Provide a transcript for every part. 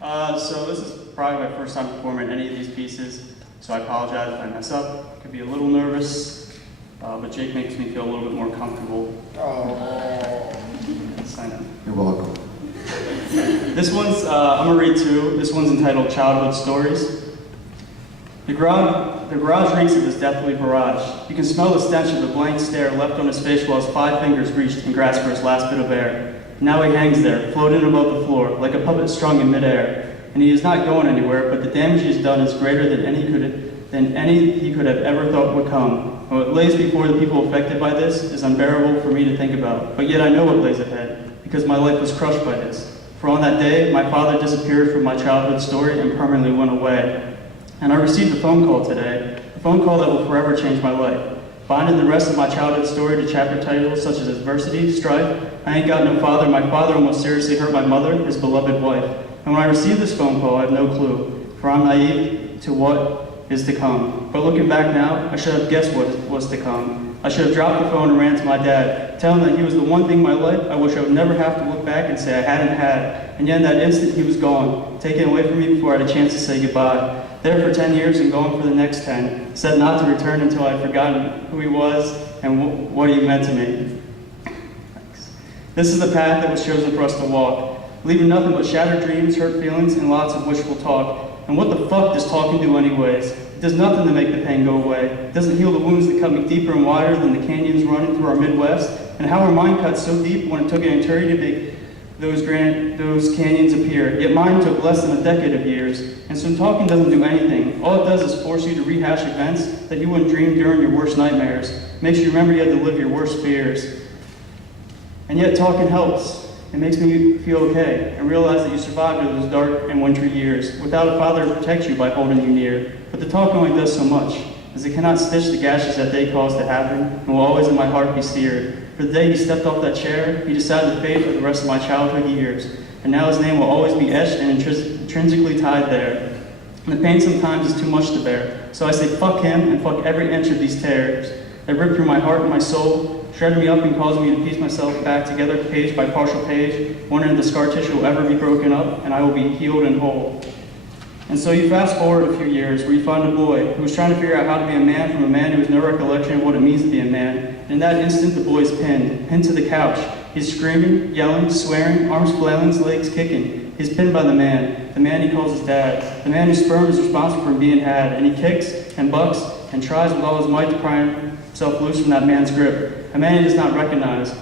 So this is probably my first time performing any of these pieces, so I apologize if I mess up. I could be a little nervous, but Jake makes me feel a little bit more comfortable. Oh. Yes, I know. You're welcome. This one's, I'm going to read two. This one's entitled Childhood Stories. The garage reeks of his deathly barrage. You can smell the stench of the blank stare left on his face while his 5 fingers reached and grasped for his last bit of air. Now he hangs there, floating above the floor, like a puppet strung in midair. And he is not going anywhere, but the damage he has done is greater than any he could have ever thought would come. And what lays before the people affected by this is unbearable for me to think about. But yet I know what lays ahead, because my life was crushed by this. For on that day, my father disappeared from my childhood story and permanently went away. And I received a phone call today, a phone call that will forever change my life. Binding the rest of my childhood story to chapter titles such as adversity, strife, I ain't got no father, my father almost seriously hurt my mother, his beloved wife. And when I received this phone call, I have no clue, for I'm naive to what is to come. But looking back now, I should have guessed what was to come. I should have dropped the phone and ran to my dad, telling him that he was the one thing in my life I wish I would never have to look back and say I hadn't had. And yet in that instant, he was gone, taken away from me before I had a chance to say goodbye. There for 10 years and gone for the next 10, said not to return until I had forgotten who he was and what he meant to me. This is the path that was chosen for us to walk, leaving nothing but shattered dreams, hurt feelings, and lots of wishful talk. And what the fuck does talking do anyways? It does nothing to make the pain go away. It doesn't heal the wounds that cut me deeper and wider than the canyons running through our Midwest. And how our mind cut so deep when it took an eternity to make those canyons appear. Yet mine took less than a decade of years. And so talking doesn't do anything. All it does is force you to rehash events that you wouldn't dream during your worst nightmares. It makes you remember you had to live your worst fears. And yet talking helps. It makes me feel okay and realize that you survived those dark and wintry years without a father to protect you by holding you near. But the talk only does so much, as it cannot stitch the gashes that they caused to happen, and will always in my heart be seared. For the day he stepped off that chair, he decided the fate of the rest of my childhood years. And now his name will always be etched and intrinsically tied there. And the pain sometimes is too much to bear. So I say fuck him and fuck every inch of these tears that rip through my heart and my soul, shredding me up and causing me to piece myself back together page by partial page, wondering if the scar tissue will ever be broken up and I will be healed and whole. And so you fast forward a few years where you find a boy who is trying to figure out how to be a man from a man who has no recollection of what it means to be a man. And in that instant, the boy is pinned to the couch. He's screaming, yelling, swearing, arms flailing, legs kicking. He's pinned by the man he calls his dad, the man whose sperm is responsible for being had. And he kicks and bucks and tries with all his might to pry himself loose from that man's grip. A man he does not recognize.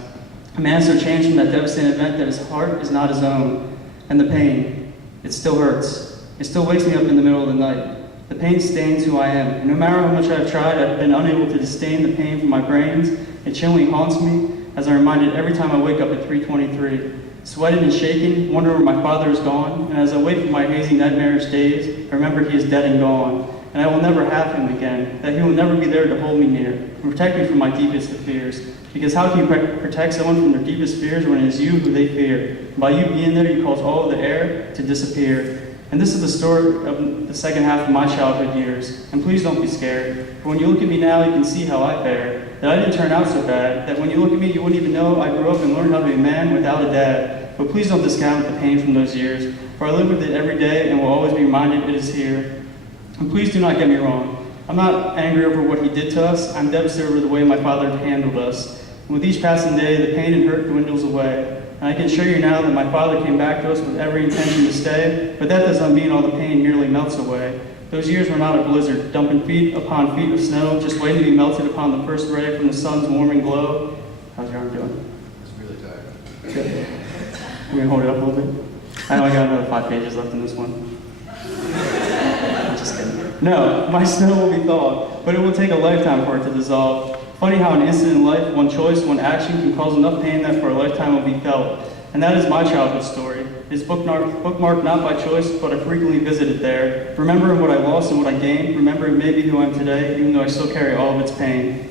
A man so changed from that devastating event that his heart is not his own. And the pain, it still hurts. It still wakes me up in the middle of the night. The pain stains who I am. And no matter how much I've tried, I've been unable to disdain the pain from my brains. It chillingly haunts me as I'm reminded every time I wake up at 3:23. Sweating and shaking, wondering where my father is gone. And as I wait for my hazy nightmarish days, I remember he is dead and gone. And I will never have him again, that he will never be there to hold me near and protect me from my deepest of fears. Because how can you protect someone from their deepest fears when it is you who they fear? And by you being there, you cause all of the air to disappear. And this is the story of the second half of my childhood years. And please don't be scared. For when you look at me now, you can see how I fare. That I didn't turn out so bad. That when you look at me, you wouldn't even know I grew up and learned how to be a man without a dad. But please don't discount the pain from those years. For I live with it every day and will always be reminded it is here. And please do not get me wrong. I'm not angry over what he did to us. I'm devastated over the way my father handled us. And with each passing day, the pain and hurt dwindles away. And I can assure you now that my father came back to us with every intention to stay, but that does not mean all the pain merely melts away. Those years were not a blizzard, dumping feet upon feet of snow, just waiting to be melted upon the first ray from the sun's warming glow. How's your arm doing? It's really tired. Good. Can we hold it up a little bit? I know I got another 5 pages left in this one. I'm just kidding. No, my snow will be thawed, but it will take a lifetime for it to dissolve. Funny how an instant in life, one choice, one action can cause enough pain that for a lifetime will be felt. And that is my childhood story. It is bookmarked not by choice, but I frequently visited there. Remembering what I lost and what I gained, remembering maybe who I am today, even though I still carry all of its pain.